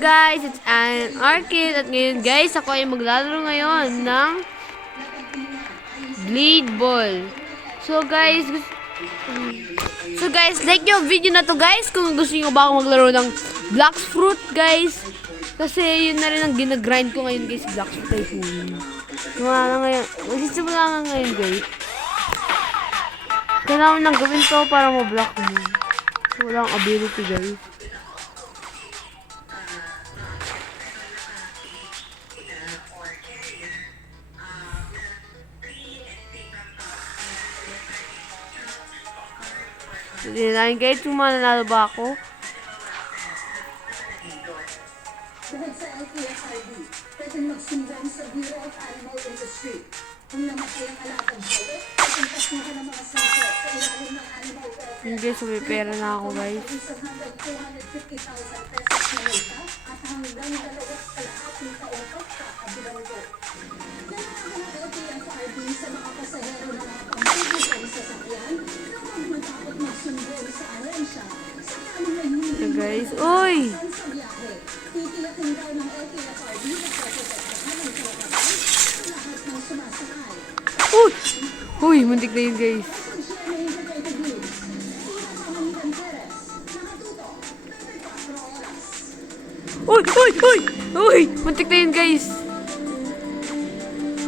Guys, it's an Arcade at ngayon guys, ako ay maglalaro ngayon ng Blade Ball. So guys, like yung video na to guys kung gusto niyo ba ako maglaro ng Blox Fruit guys. Kasi yun na rin ang ginagrind ko ngayon guys, Blox Fruit Typhoon. Wala na ngayon, magsisimula nga ngayon guys. Kailangan nang gawin to para ma-block mo. Walang ability guys. Hindi na rin guys, kung mananalo ba ako? Dahil sa LTFRB, pwede magsundan sa Bureau of Animal Industry. Kung namatay ang alagang hayop, pagkakasuhan ng mga sensor sa ilalim ng animal welfare. Hindi, so may pera na ako guys. Hanggang 250,000 pesos na multa at hanggang 2.5 taon pagkakabilanggo. Nanawagan ng LTFRB sa mga pasahero ng mga pampublikong sasakyan na huwag matakot magsundan sa ahensya sa planong na yun. So guys, uy! Sa biyahe, titiyakin daw ng LTFRB na protektahan ng karapatan sa lahat ng sumasakay. Uy! Uy, muntik na yun guys. Uy! Uy! Uy! Uy! Muntik na yun guys.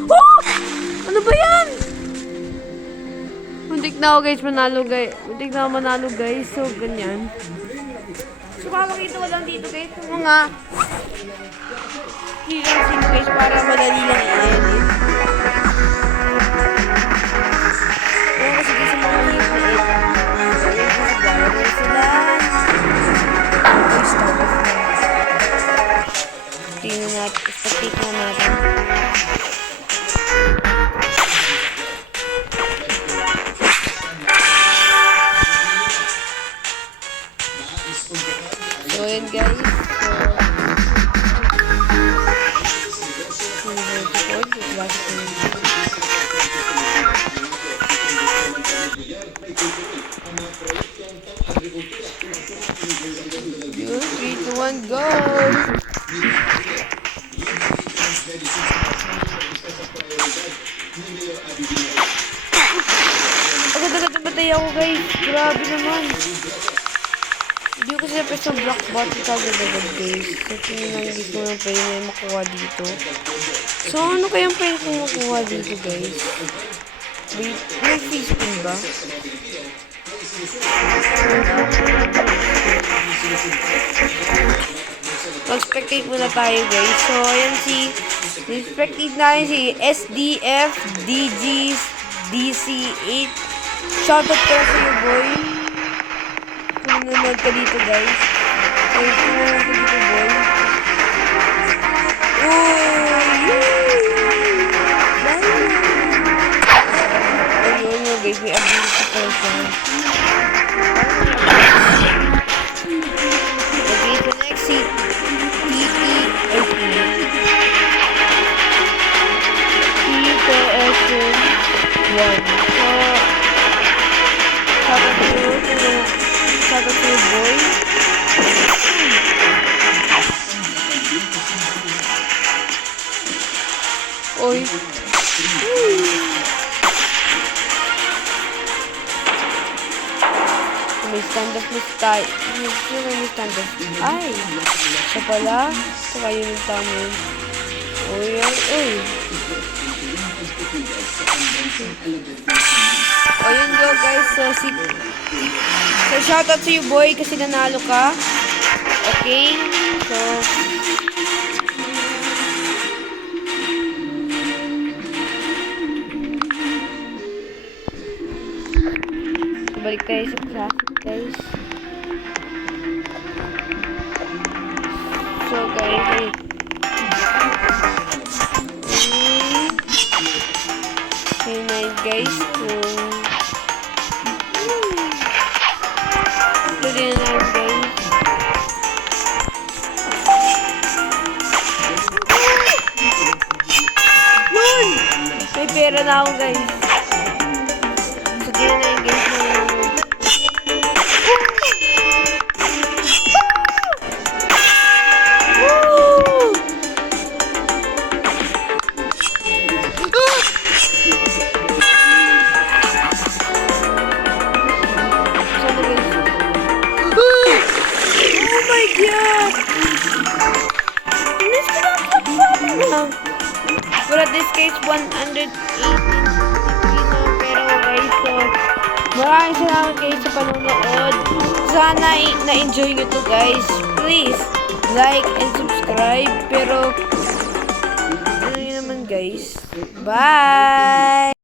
Oh! Ano ba yan? Muntik na ako guys, manalo guys. Muntik na ako manalo guys. So, ganyan. So, papakita ko lang dito guys yung mga healing scene guys para madali lang i-edit. Ayan kasi guys yung mga healing scene. Ayan sila. Tingnan natin. Static na natin. So, yun guys. Yun, 3, 2, 1, go! Agad-agad nabatay ako guys. Grabe naman. Hindi ko kasi napres ng block bot ito agad-agad guys. So, tingin lang guys kung anong pwede na makuha dito. So, ano kayang pwede kong makuha dito guys? May free spin ba? Mag-spectate muna tayo guys. So, ayan spectate natin si SDF DG DC8. Shoutout ko sa iyo boy. Kung nanonood ka dito guys. Kung nanonood ka dito boy. Ayun yun guys. May ability pa siya. Okay, so next si TTS1. Shout out to you, boy. Oy. May stand-up na tayo. May stand-up. Ay! Siya pala. Saka yun yung tama yun. Uy, uy. Ayun go guys. So shoutout to you boy kasi nanalo ka. Okay? So balik tayo sa traffic guys. So guys, okay night guys. Tuloy na lang guys. Yun! May pera na ako guys. So, tuloy na lang guys. at this case 118 na. Pero guys, so maraming salamat guys sa panonood. Sana na-enjoy nyo to guys. Please like and subscribe. Pero ano yun naman guys. Bye!